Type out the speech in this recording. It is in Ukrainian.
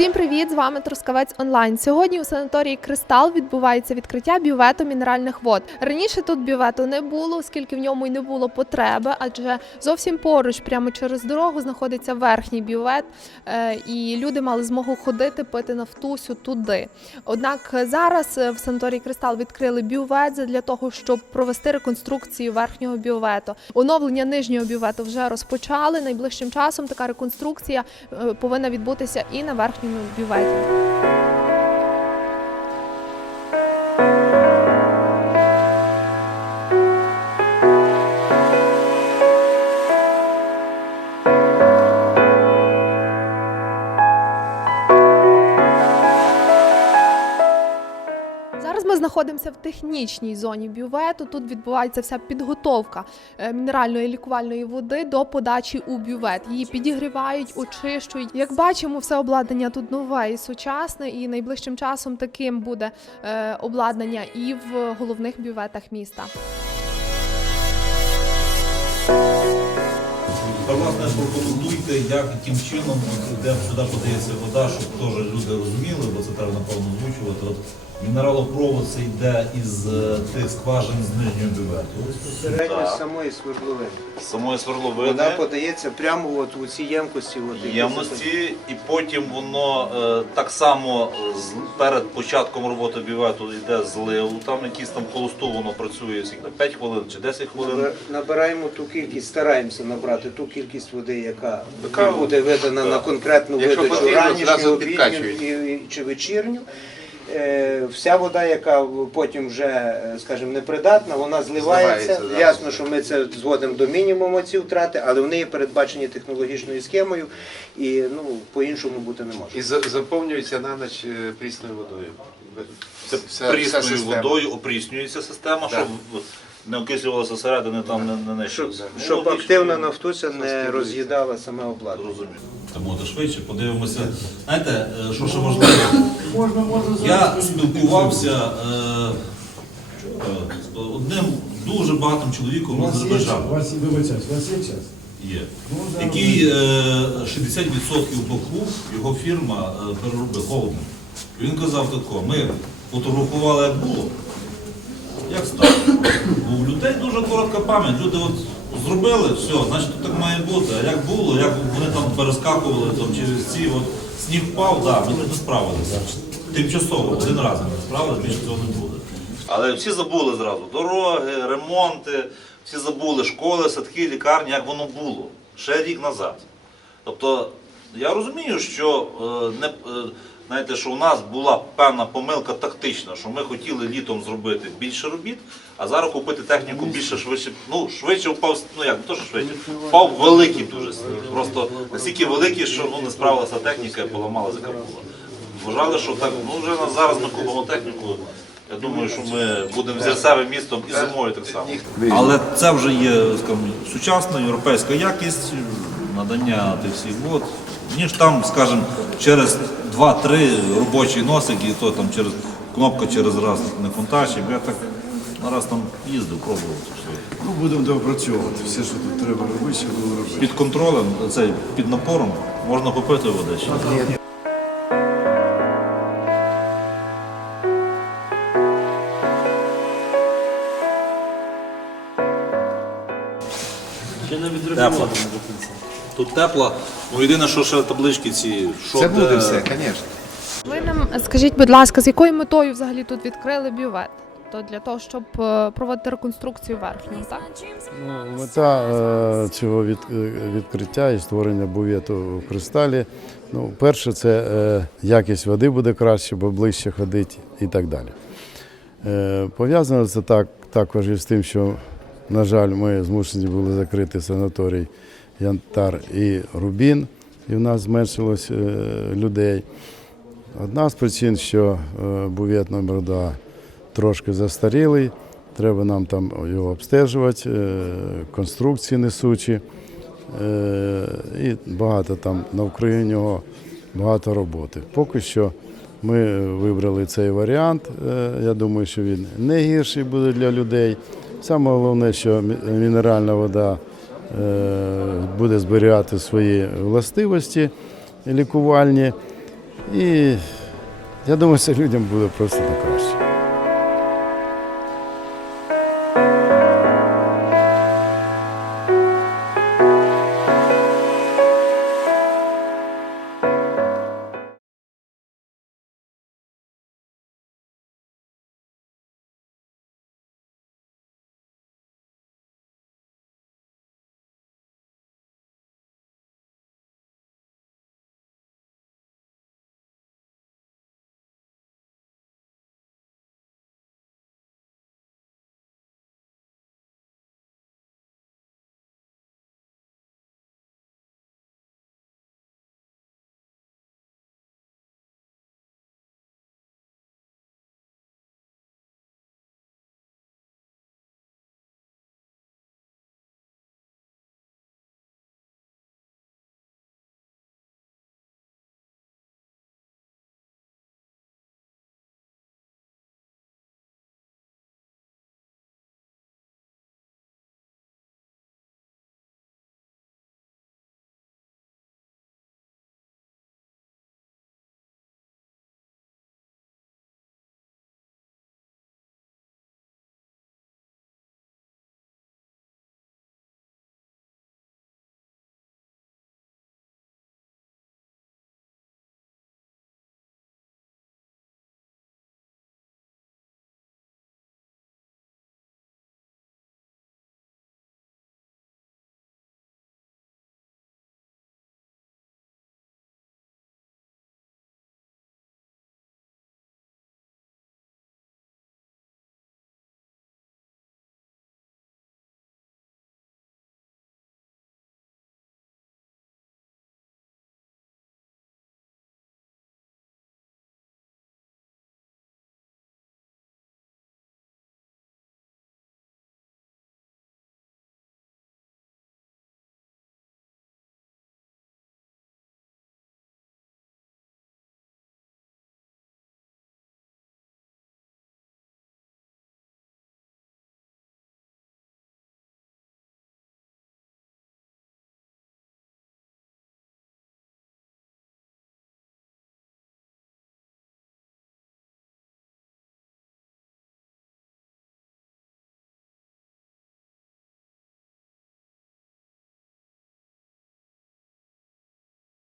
Всім привіт! З вами Трускавець Онлайн. Сьогодні у санаторії Кристал відбувається відкриття бювету мінеральних вод. Раніше тут бювету не було, оскільки в ньому й не було потреби, адже зовсім поруч, прямо через дорогу, знаходиться верхній бювет, е, і люди мали змогу ходити, пити нафтусю туди. Однак зараз е, в санаторії Кристал відкрили бювет для того, щоб провести реконструкцію верхнього бювету. Оновлення нижнього бювету вже розпочали. Найближчим часом така реконструкція е, повинна відбутися і на верхньому бюветі. Знаходимося в технічній зоні бювету. Тут відбувається вся підготовка е, мінеральної лікувальної води до подачі у бювет. Її підігрівають, очищують. Як бачимо, все обладнання тут нове і сучасне, і найближчим часом таким буде е, обладнання і в головних бюветах міста. Та, власне, прокоментуйте, як яким чином, де сюди подається вода, щоб теж люди розуміли, бо це треба напевно озвучувати. Мінералопровод це йде із е, тих скважин з нижнього бювету. Безпосередньо з самої свердловини. З самої свердловини подається прямо от у ці ємкості. От, які ємності, і потім воно е, так само з- перед початком роботи бювету йде злив, там якийсь там холосту воно працює скільки, 5 хвилин чи 10 хвилин. Наби- Набираємо ту кількість, стараємося набрати ту кількість води, яка буде видана на конкретну Якщо видачу потрібно, ранішню, обідню підкачують. і, і- чи вечірню. Е, Вся вода, яка потім вже, е, скажімо, непридатна, вона зливається. Зливається, да. Ясно, що ми це зводимо до мінімуму ці втрати, але вони є передбачені технологічною схемою і ну, по-іншому бути не може. І за- заповнюється на ніч е, прісною водою. Це Вся- вся прісною система. водою опріснюється система, Так. щоб не окислювалося всередини, там не, не Щоб, щоб Ну, активна нафтуся не роз'їдала саме обладнання. Зрозуміло. Тому то швидше подивимося. Знаєте, е, що ще важливо? Я спілкувався е, е, з одним дуже багатим чоловіком з у Азербайджану. вибачаюсь, у вас є час? Є. Ну, Який е, 60% баку його фірма е, переробила холодно. Він казав тако, ми фотографували як було, як стало. Бо у людей дуже коротка пам'ять. Люди от зробили, все, значить так має бути. А як було, як вони там перескакували там, через ці, от сніг впав, да, ми не справилися. Тимчасово, один раз ми не справилися, більше цього не буде. Але всі забули зразу дороги, ремонти, всі забули школи, садки, лікарні, як воно було ще рік назад. Тобто я розумію, що е, не, е, знаєте, що у нас була певна помилка тактична, що ми хотіли літом зробити більше робіт, а зараз купити техніку більше швидше. Ну, швидше впав, ну як не то, що швидше, впав великий дуже. Просто настільки великий, що ну, не справилася техніка і поламалася була. Вважали, що так, ну вже на- зараз ми купимо техніку. Я думаю, що ми будемо зірцевим містом і зимою так само. Але це вже є скажімо, сучасна європейська якість надання тих всіх вод, ніж там, скажімо, через 2-3 робочі носики, і то там через кнопка через раз не контачив. Я так нараз там їздив, пробував. Ну, будемо доопрацьовувати все, що тут треба робити, що будемо робити. Під контролем, цей, під напором можна попити води. чи Тут тепло. Ну єдине, що ще таблички ці. Що Це де- буде все, звісно. Ви нам скажіть, будь ласка, з якою метою взагалі тут відкрили бювет? То для того, щоб е, проводити реконструкцію верхнього, так? Ну, мета е, цього від, е, відкриття і створення бувету в кристалі. Ну, перше, це е, якість води буде краще, бо ближче ходити і так далі. Е, пов'язано це так, також із тим, що, на жаль, ми змушені були закрити санаторій Янтар і Рубін, і в нас зменшилось е, людей. Одна з причин, що е, бувет номер 2 трошки застарілий, треба нам там його обстежувати, е, конструкції несучі. І багато там навкруги нього багато роботи. Поки що ми вибрали цей варіант. Я думаю, що він не гірший буде для людей. Саме головне, що мінеральна вода буде зберігати свої властивості лікувальні. І я думаю, це людям буде просто краще.